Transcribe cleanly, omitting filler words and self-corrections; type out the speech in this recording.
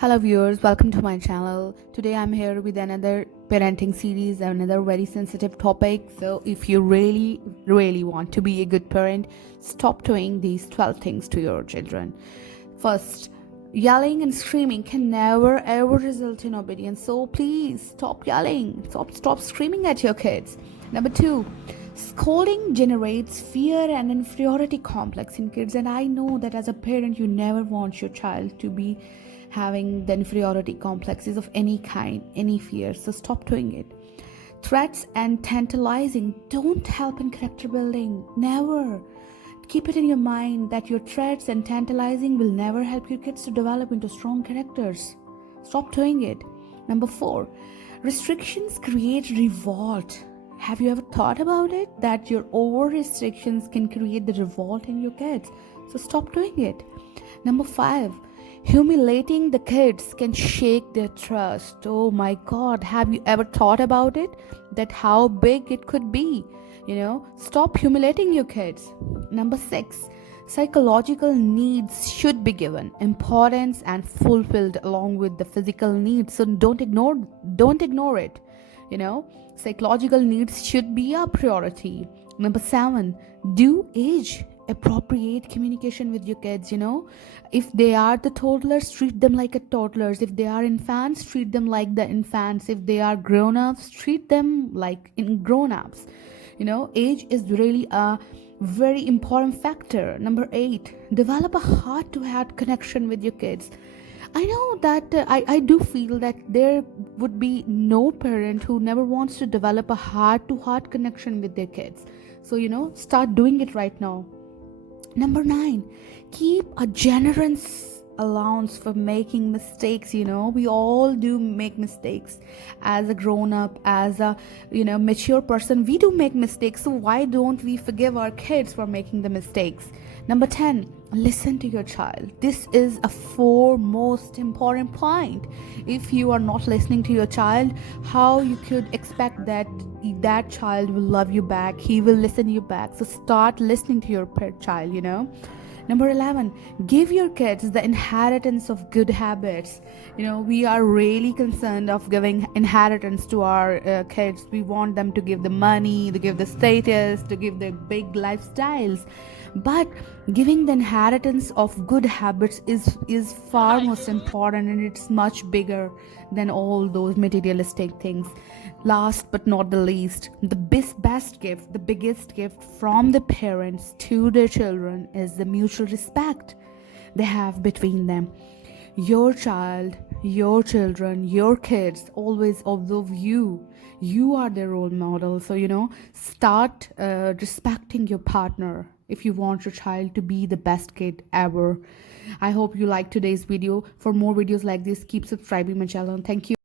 Hello viewers, welcome to my channel. Today I'm here with another parenting series, another very sensitive topic. So if you really want to be a good parent, stop doing these 12 things to your children. First, yelling and screaming can never ever result in obedience. So please stop yelling, stop screaming at your kids. Number 2, scolding generates fear and inferiority complex in kids, and I know that as a parent you never want your child to be having the inferiority complexes of any kind, any fear. So stop doing it. Threats and tantalizing don't help in character building. Never. Keep it in your mind that your threats and tantalizing will never help your kids to develop into strong characters. Stop doing it. Number 4, restrictions create revolt. Have you ever thought about it? That your over restrictions can create the revolt in your kids. So stop doing it. Number 5, humiliating the kids can shake their trust. Oh my God, have you ever thought about it? That how big it could be? Stop humiliating your kids. Number 6, psychological needs should be given importance and fulfilled along with the physical needs. So don't ignore it. Psychological needs should be a priority. Number 7, do age appropriate communication with your kids. If they are the toddlers, treat them like a toddlers. If they are infants, treat them like the infants. If they are grown-ups, treat them like in grown-ups. Age is really a very important factor. Number 8, develop a heart-to-heart connection with your kids. I know that I do feel that there would be no parent who never wants to develop a heart-to-heart connection with their kids. So start doing it right now. Number 9, keep a generous allowance for making mistakes. We all do make mistakes. As a grown up, as a mature person, we do make mistakes. So why don't we forgive our kids for making the mistakes? Number 10, listen to your child. This is a foremost important point. If you are not listening to your child, how you could expect that child will love you back, he will listen to you back? So start listening to your child. Number 11, give your kids the inheritance of good habits. We are really concerned of giving inheritance to our kids. We want them to give the money, to give the status, to give the big lifestyles. But giving the inheritance of good habits is far most important, and it's much bigger than all those materialistic things. Last but not the least, the best gift, the biggest gift from the parents to their children is the mutual respect they have between them. Your child, your children, your kids always observe you. You are their role model. So start respecting your partner if you want your child to be the best kid ever. I hope you liked today's video. For more videos like this, keep subscribing my channel. Thank you.